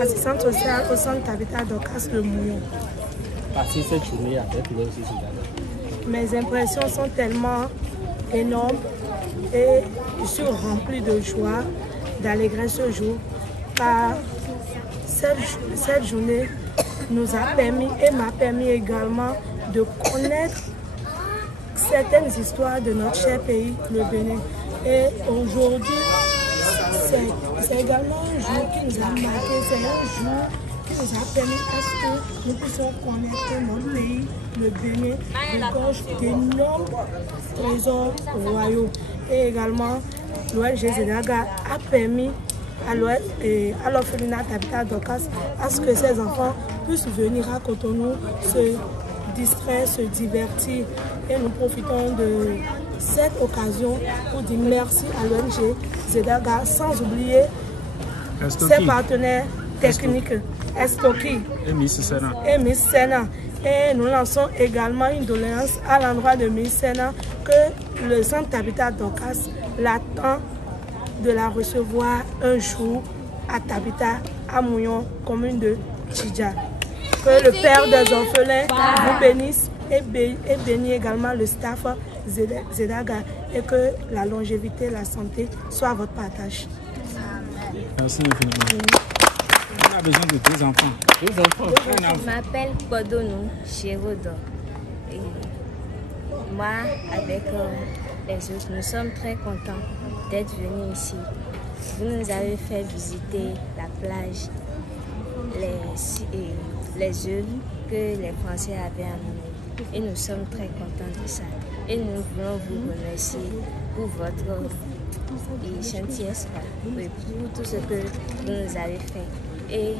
assistante sociale au centre Tabitha Dorcas Le Mouillon. Passer cette journée avec nous aussi, c'est mes impressions sont tellement énormes et je suis remplie de joie, d'allégresse ce jour, car cette journée nous a permis et m'a permis également de connaître certaines histoires de notre cher pays, le Bénin. Et aujourd'hui, c'est également un jour qui nous a marqué, c'est un jour qui nous a permis à ce que nous puissions connaître notre pays, le Bénin, regorge d'énormes trésors royaux. Et également, l'ONG Zedoaga a permis à l'orphelinat Tabitha Dorcas à ce que ces enfants puissent venir à Cotonou se distraire, se divertir. Et nous profitons de cette occasion pour dire merci à l'ONG Zedoaga, sans oublier ses partenaires techniques, Estoki et Miss Sena. Et nous lançons également une doléance à l'endroit de Miss Sena que le centre Tabitha Dorcas l'attend de la recevoir un jour à Tabitha, à Mouillon, commune de Tidja. Que le Père des orphelins vous bénisse et bénisse également le staff Zedoaga et que la longévité, la santé soit votre partage. Merci infiniment. On a besoin de deux enfants. Je m'appelle Kodonou Chérodo. Et moi, avec les autres, nous sommes très contents d'être venus ici. Vous nous avez fait visiter la plage, les œuvres que les Français avaient amenées. Et nous sommes très contents de ça. Et nous voulons vous remercier pour votre gentillesse, pour tout ce que vous nous avez fait. Et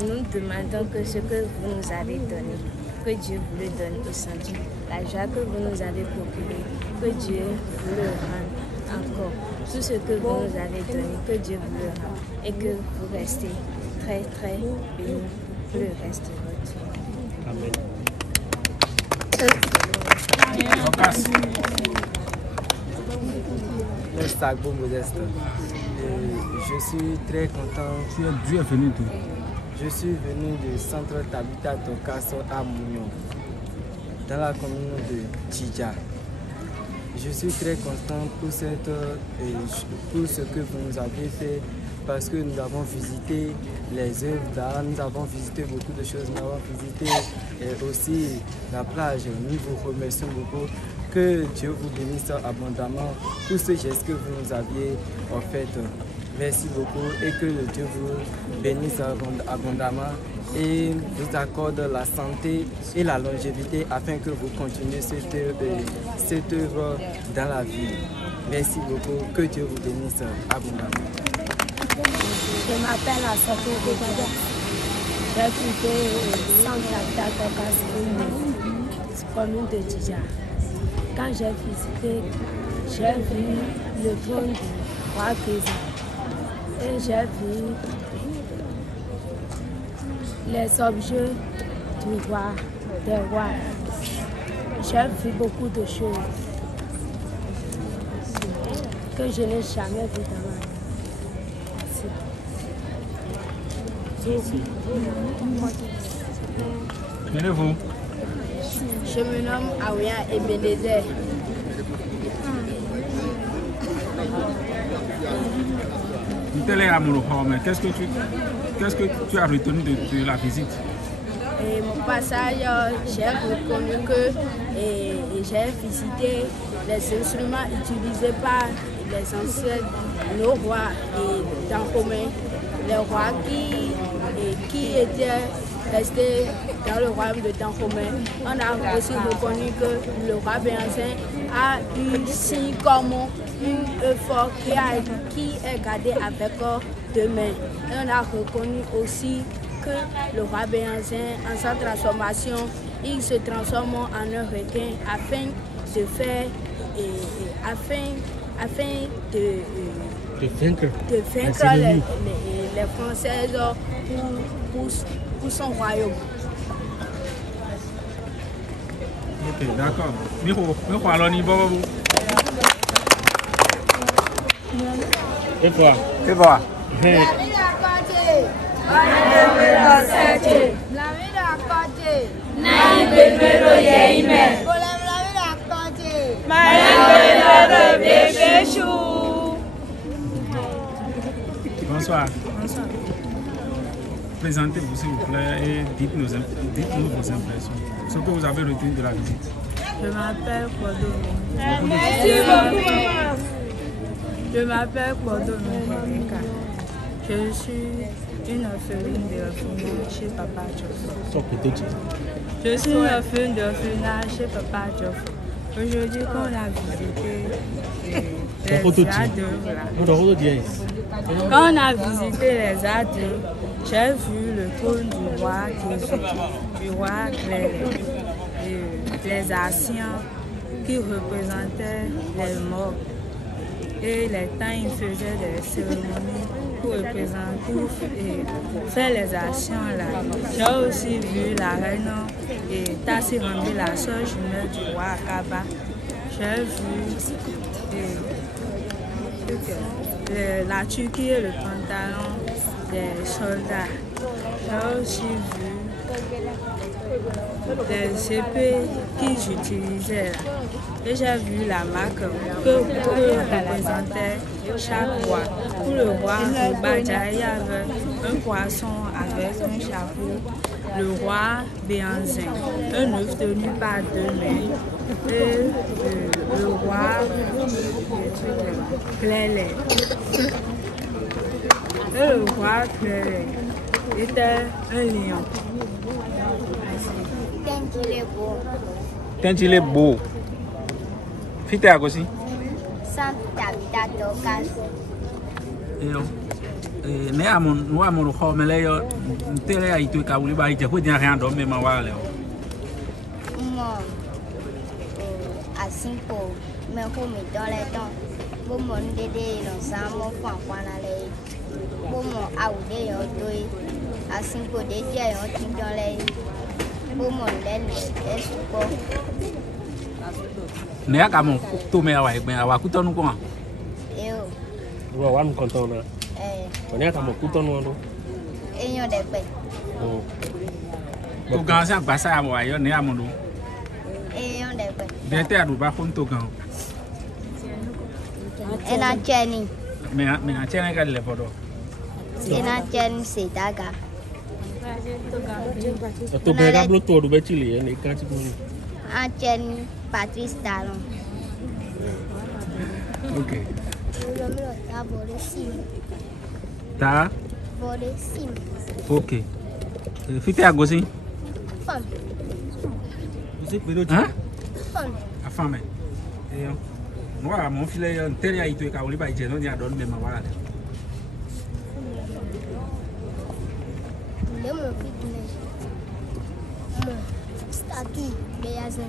nous demandons que ce que vous nous avez donné, que Dieu vous le donne au centre. La joie que vous nous avez procurée, que Dieu vous le rende encore. Tout ce que vous nous avez donné, que Dieu vous le rende. Et que vous restez très très bénis pour le reste de votre vie. Amen. Sagbo Modeste. Je suis très content. Tu es venu d'où? Je suis venu du centre Tabitha Dorcas à Mouillon, dans la commune de Tidja. Je suis très content pour ce que vous nous avez fait, parce que nous avons visité les œuvres d'art, nous avons visité beaucoup de choses, nous avons visité aussi la plage. Nous vous remercions beaucoup. Que Dieu vous bénisse abondamment pour ce geste que vous nous aviez offert. Merci beaucoup et que Dieu vous bénisse abondamment et vous accorde la santé et la longévité afin que vous continuiez cette œuvre dans la vie. Merci beaucoup. Que Dieu vous bénisse abondamment. Je m'appelle Asako Kobada. J'ai quitté le centre Tabitha Dorcas, commune de Tidja. Quand j'ai visité, j'ai vu le trône du roi Kézé et j'ai vu les objets du roi, des rois. J'ai vu beaucoup de choses que je n'ai jamais vues dans ma vie. Venez-vous. Je me nomme Aouya Ebenezer. Qu'est-ce que tu as retenu de la visite? Et mon passage, j'ai reconnu que j'ai visité les instruments utilisés par les anciens, nos rois d'Ankomé, les rois qui étaient restés dans le royaume de Dankomé. On a aussi reconnu que le roi Béhanzin a eu signe comme une fort qui est gardé avec deux mains. Et on a reconnu aussi que le roi Béhanzin, en sa transformation, il se transforme en un requin afin de faire, afin de vaincre les Françaises pour son royaume. Ok, d'accord. Mais quoi alors niveau? Et toi? Et toi? Bonsoir. Bonsoir. Présentez-vous s'il vous plaît et dites-nous vos impressions. Ce que vous avez retenu de la visite. Je m'appelle Cordo. Merci beaucoup. Je m'appelle Cordo Rebecca. Je suis une orpheline de l'orphelinat chez Papa Joffre. Je suis une orpheline de l'orphelinat chez Papa Joffre. Aujourd'hui, quand on a visité les adultes, quand on a visité les adultes, j'ai vu le trône du roi du roi, les anciens qui représentaient les morts. Et les temps, ils faisaient des cérémonies pour représenter et faire les actions là. J'ai aussi vu la reine et Tassi Rambi, la soeur jumelle du roi Akaba. J'ai vu la Turquie et le pantalon des soldats. J'ai aussi vu des épées qu'ils utilisaient. Et j'ai vu la marque que représentait chaque roi. Pour le roi Badja, il y avait un poisson avec un chapeau. Le roi Béhanzin, un œuf tenu par deux mains. Et le roi Clélé. Et le roi Clélé était un lion. Quand il est beau. Fite à aussi. Ne amon no amon ho mele yo tele ai tu ka uli ba ite ko dia ran do me ma wa le. Mo asimpo me ko mi do le don. Bo mo ndede no sa mo kwa kwa na le. Bo mo aude yo doi asimpo de dia yo tin do le. Bo mo le le esupo. Ne aka mo to me awa egbe awa ku tonu ko. Eu. Wo wa mu konton na. On aka mo ku tonu ndo. Eyan de pe. Oh. To gan sa gba sa mo ayo ne amodo. Eyan de pe. De te adu ba ko to gan. Ena cheni. Me na cheni ka le fodo. Ena cheni se daga. To be ga blo to do be chile ne kan ti ko ni. A cheni Patrice Talon. Ok. Ta? Ok. Fite à gauche. Femme. Vous êtes pédotique? Hein? Femme. À femme. Et moi, mon filet, un tel a été kaoli by Jeno, il y a donné même voilà. Statue, Béhanzin.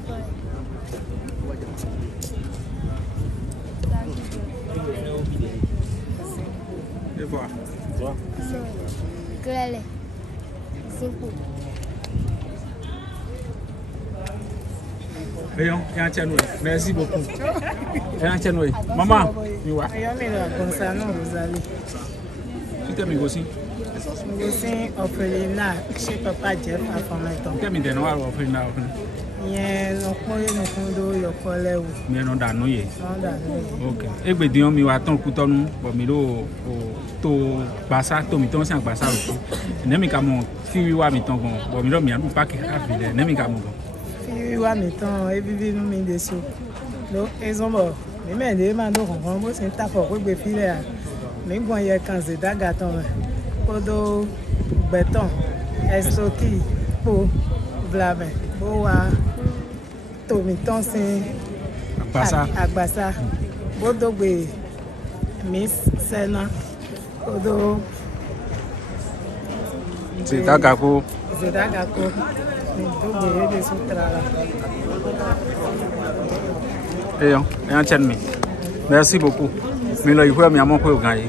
Et voilà. Toi? Clélé. Simple. Rayon, merci beaucoup. Maman, tu vois. Gonzalo Rosalie. Tu t'es mis aussi? Aussi orphelinat chez Papa Jeff à Formeton. Tu t'es mis des noirs orphelinat. Yeah, no koye no kondo yo kole wo. Mais non dano ye. Non dano. Ok. E gbe dion mi wa ton kutonu, bo mi lo to basa to mi ton san basa o. Ne mi ka mo fi wa mi ton gon, bo mi lo mi anu pa ke ka fi de, ne mi ka mo gon. Fi wa mi ton e bibi nu mi deso. Lo ezombo Mais des man donc on va c'est ta pour que filer. Mais bon il y a quand c'est dagaton. Kodo béton. Estoki pour blabé. Boa tomiton c'est agbasa. Bodo be Miss Sena. Kodo Zedagako. Zedagako. Donc il y a des sutrala. Merci beaucoup. Mais là, il faut que je me gagner.